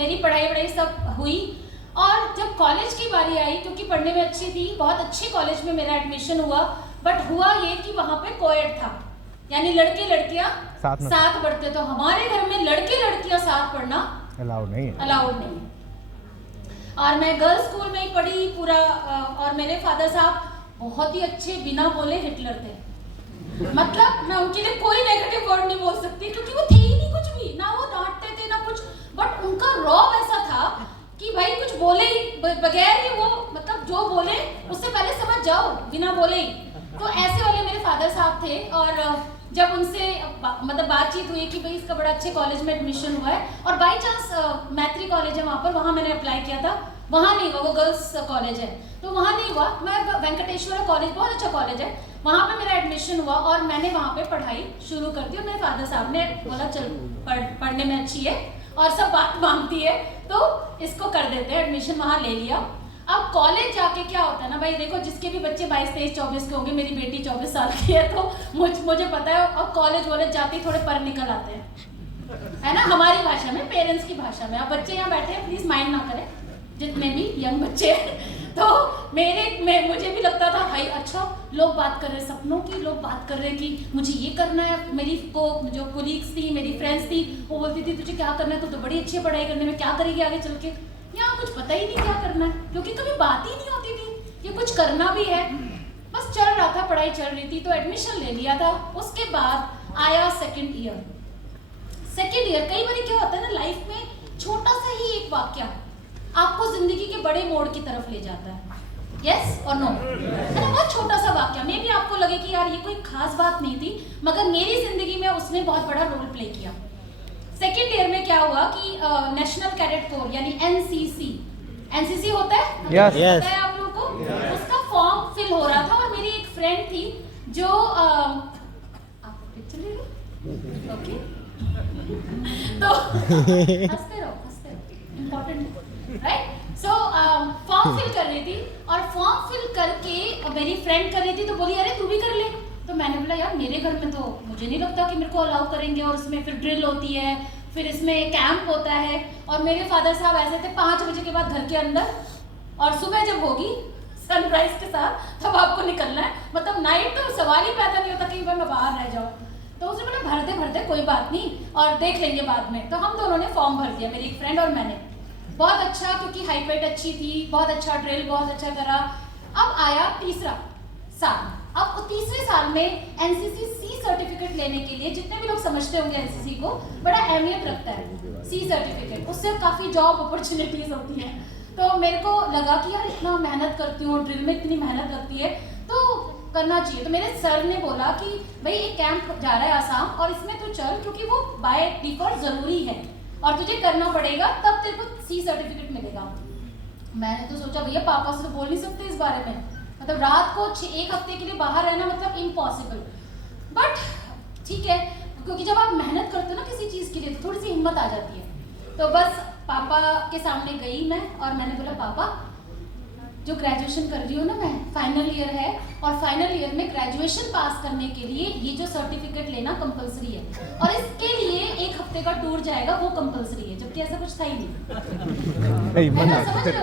मेरी पढ़ाई सब हुई। और जब कॉलेज की बारी आई, क्योंकि पढ़ने में अच्छी थी, बहुत अच्छे कॉलेज में मेरा एडमिशन हुआ, बट हुआ ये कि वहाँ पे कोएड था, यानी लड़के लड़कियाँ साथ पढ़ते। तो हमारे घर में लड़के लड़कियाँ साथ पढ़ना अलाउड नहीं है। और मैं गर्ल्स स्कूल में ही पढ़ी पूरा। और मेरे फादर साहब बहुत ही अच्छे बिना बोले हिटलर थे। मतलब मैं उनके लिए कोई नेगेटिव वर्ड नहीं बोल सकती, क्योंकि वो थे ही नहीं कुछ भी, ना वो डांटते थे ना कुछ, बट उनका रॉब ऐसा था कि भाई कुछ बोले ही बगैर ही वो, मतलब जो बोले उससे पहले समझ जाओ बिना बोले ही। तो ऐसे वाले मेरे फादर साहब थे। और जब उनसे मतलब बातचीत हुई कि भाई इसका बड़ा अच्छे कॉलेज में एडमिशन हुआ है, और बाई चांस मैत्री कॉलेज है वहाँ पर, वहाँ मैंने अप्लाई किया था, वहाँ नहीं हुआ, वो गर्ल्स कॉलेज है तो वहाँ नहीं हुआ। मैं वेंकटेश्वर कॉलेज, बहुत अच्छा कॉलेज है, वहाँ पे मेरा एडमिशन हुआ और मैंने वहाँ पे पढ़ाई शुरू कर दी। और मेरे फादर साहब ने बोला चल पढ़ने में अच्छी है और सब बात मांगती है तो इसको कर देते हैं, एडमिशन वहाँ ले लिया। अब कॉलेज जाके क्या होता है ना भाई, देखो जिसके भी बच्चे 22, 23, 24 के होंगे, मेरी बेटी 24 साल की है, तो मुझे पता है। अब कॉलेज जाते ही थोड़े पर निकल आते हैं, है ना, हमारी भाषा में, पेरेंट्स की भाषा में। अब बच्चे यहाँ बैठे हैं, प्लीज माइंड ना करें, जितने भी यंग बच्चे हैं। तो मुझे भी लगता था भाई अच्छा लोग बात कर रहे हैं सपनों की, लोग बात कर रहे हैं कि मुझे ये करना है। मेरी जो कोलीग्स थी, मेरी फ्रेंड्स थी, वो बोलती थी तुझे क्या करना है, तू तो बड़ी अच्छी पढ़ाई करने में, क्या करेगी आगे चल के। यहाँ कुछ पता ही नहीं क्या करना है, क्योंकि कभी बात ही नहीं होती थी ये कुछ करना भी है। बस चल रहा था, पढ़ाई चल रही थी, तो एडमिशन ले लिया था। उसके बाद आया सेकेंड ईयर। कई बार क्या होता है ना लाइफ में, छोटा सा ही एक वाक्या आपको जिंदगी के बड़े मोड़ की तरफ ले जाता है। यस और नो, है ना, बहुत छोटा सा वाक्या, मे भी आपको लगे कि यार ये कोई खास बात नहीं थी, मगर मेरी जिंदगी में उसने बहुत बड़ा रोल प्ले किया। सेकेंड ईयर में क्या हुआ कि नेशनल कैडेट कोर यानी एनसीसी होता है, yes. पता है आप लोगों को, उसका फॉर्म फिल हो रहा था। और मेरी एक फ्रेंड थी जो आप पिक्चर ले लो, ओके, तो हंसते रहो, important, right. So form fill कर रही थी, और फॉर्म फिल करके मेरी फ्रेंड कर रही थी, तो बोली अरे तू भी कर ले। तो मैंने बोला यार मेरे घर में तो मुझे नहीं लगता कि मेरे को अलाउ करेंगे, और उसमें फिर ड्रिल होती है, फिर इसमें कैंप होता है, और मेरे फादर साहब ऐसे थे 5 बजे के बाद घर के अंदर, और सुबह जब होगी सनराइज के साथ तब आपको निकलना है। मतलब नाइट तो सवाल ही पैदा नहीं होता कि मैं बाहर रह जाऊँ। तो उसने बोला भरते कोई बात नहीं और देख लेंगे बाद में। तो हम दोनों ने फॉर्म भर दिया, मेरी एक फ्रेंड और मैंने, बहुत अच्छा, क्योंकि हाइट वेट अच्छी थी, बहुत अच्छा ड्रिल, बहुत अच्छा करा। अब आया तीसरा साल। अब तीसरे साल में एनसीसी सी सर्टिफिकेट लेने के लिए, जितने भी लोग समझते होंगे एनसीसी को, बड़ा अहमियत रखता है सी सर्टिफिकेट, उससे काफ़ी जॉब अपॉर्चुनिटीज होती है। तो मेरे को लगा कि यार इतना मेहनत करती हूँ, ड्रिल में इतनी मेहनत लगती है, तो करना चाहिए। तो मेरे सर ने बोला कि भाई एक कैंप जा रहा है आसाम, और इसमें तू चल, क्योंकि वो बाय डिफॉल्ट ज़रूरी है और तुझे करना पड़ेगा, तब तेरे को सी सर्टिफिकेट मिलेगा। मैंने तो सोचा भैया पापा से तो बोल नहीं सकते इस बारे में, मतलब रात को 1 हफ्ते के लिए बाहर रहना मतलब इम्पॉसिबल। बट ठीक है, क्योंकि जब आप मेहनत करते हो ना किसी चीज़ के लिए, तो थोड़ी सी हिम्मत आ जाती है। तो बस पापा के सामने गई मैं, और मैंने बोला पापा जो ग्रेजुएशन कर रही हूँ ना मैं, फाइनल ईयर है, और फाइनल ईयर में ग्रेजुएशन पास करने के लिए ये जो सर्टिफिकेट लेना कंपलसरी है, और इसके लिए 1 हफ्ते का टूर जाएगा वो कंपलसरी है, जबकि ऐसा कुछ था ही नहीं।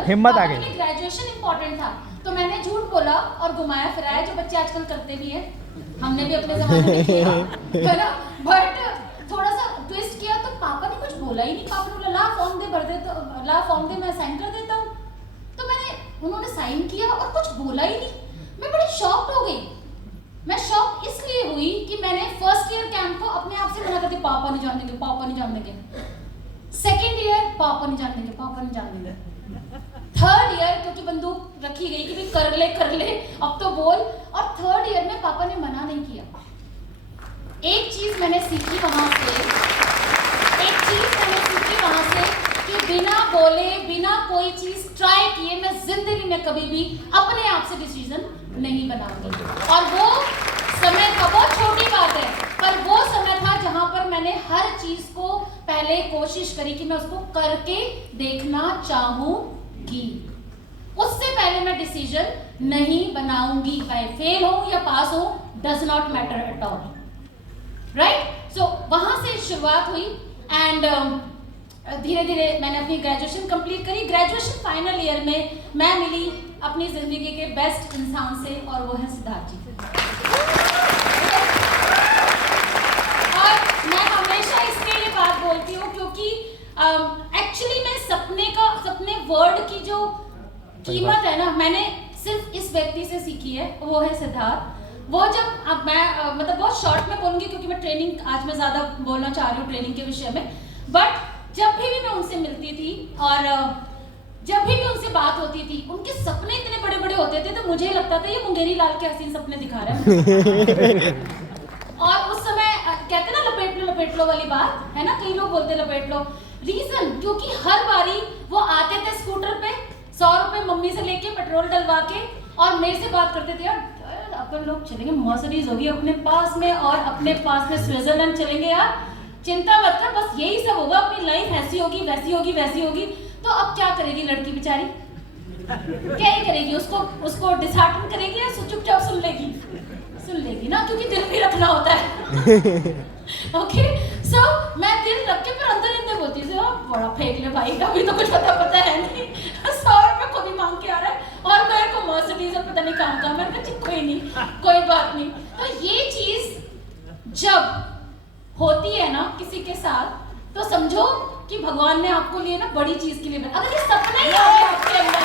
हिम्मत आ गई, ग्रेजुएशन इंपॉर्टेंट था। तो मैंने झूठ बोला और घुमाया फिराया, जो बच्चे आजकल करते भी हैं, हमने भी अपने जमाने में किया, है ना। बट थोड़ा सा ट्विस्ट किया, तो पापा ने कुछ बोला ही नहीं। पापा ने बोला ला फॉर्म दे, भर दे, तो ला फॉर्म दे, मैं साइन कर देता हूँ। तो उन्होंने साइन किया और कुछ बोला ही नहीं। मैं बड़ी शॉक्ड हो गई। मैं शॉक इसलिए हुई कि मैंने फर्स्ट ईयर कैंप को अपने आप से मना कर दिया, पापा नहीं जान देंगे, पापा नहीं जान देंगे। सेकेंड ईयर पापा नहीं जान देंगे, पापा नहीं जान देंगे। थर्ड ईयर क्योंकि बंदूक रखी गई कि भी कर ले अब तो बोल, और थर्ड ईयर में पापा ने मना नहीं किया। एक चीज मैंने सीखी वहां से कि बिना बोले, बिना कोई चीज ट्राई किए मैं जिंदगी में कभी भी अपने आप से डिसीजन नहीं बनाऊंगी। और वो समय था, बहुत छोटी बात है, पर वो समय था जहां पर मैंने हर चीज को पहले कोशिश करी कि मैं उसको करके देखना चाहूंगी। उससे पहले मैं डिसीजन नहीं बनाऊंगी, चाहे फेल हो या पास हो, does not matter at all, right. So वहां से शुरुआत हुई। एंड धीरे धीरे मैंने अपनी ग्रेजुएशन कंप्लीट करी। ग्रेजुएशन फाइनल ईयर में मैं मिली अपनी जिंदगी के बेस्ट इंसान से, और वो है सिद्धार्थ जी। और मैं हमेशा इसलिए ये बात बोलती हूँ क्योंकि एक्चुअली मैं सपने वर्ड की जो कीमत है ना, मैंने सिर्फ इस व्यक्ति से सीखी है, वो है सिद्धार्थ। वो जब अब मैं मतलब बहुत शॉर्ट में बोलूँगी क्योंकि मैं ट्रेनिंग आज मैं ज़्यादा बोलना चाह रही हूँ ट्रेनिंग के विषय में, बट जब भी मैं उनसे मिलती थी और जब भी उनसे बात होती थी, उनके सपने इतने बड़े बड़े होते थे तो मुझे लगता था ये मुंगेरी लाल के हसीन सपने दिखा रहे हैं। और उस समय कहते ना लपेट लो वाली बात है ना, कई लोग बोलते लपेट लो। रीजन क्योंकि हर बारी वो आते थे स्कूटर पे 100 रुपए मम्मी से लेके पेट्रोल डलवा के, और मेरे से बात करते थे, यार अपन लोग चलेंगे मर्सिडीज होगी अपने पास में, और अपने पास में स्विट्जरलैंड चलेंगे यार, चिंता मत कर, बस यही सब होगा, अपनी लाइफ ऐसी होगी वैसी होगी वैसी होगी। तो अब क्या करेगी लड़की बेचारी, क्या ही करेगी, उसको डिसहार्टन करेगी या चुपचाप सुन लेगी ना, क्योंकि दिल भी रखना होता है। ओके सो मैं दिल रख के फिर अंदर बोलती थी, बड़ा फेंक ले भाई, अभी तो कुछ पता है नहीं, 100 रुपए खुद ही मांग के आ रहा है और मेरे को मर्सिडीज पता नहीं कहाँ मैंने कहा कोई नहीं, कोई बात नहीं। तो ये चीज जब होती है ना किसी के साथ, तो समझो कि भगवान ने आपको लिए ना बड़ी चीज के लिए, अगर ये सपना ही आ गया आपके अंदर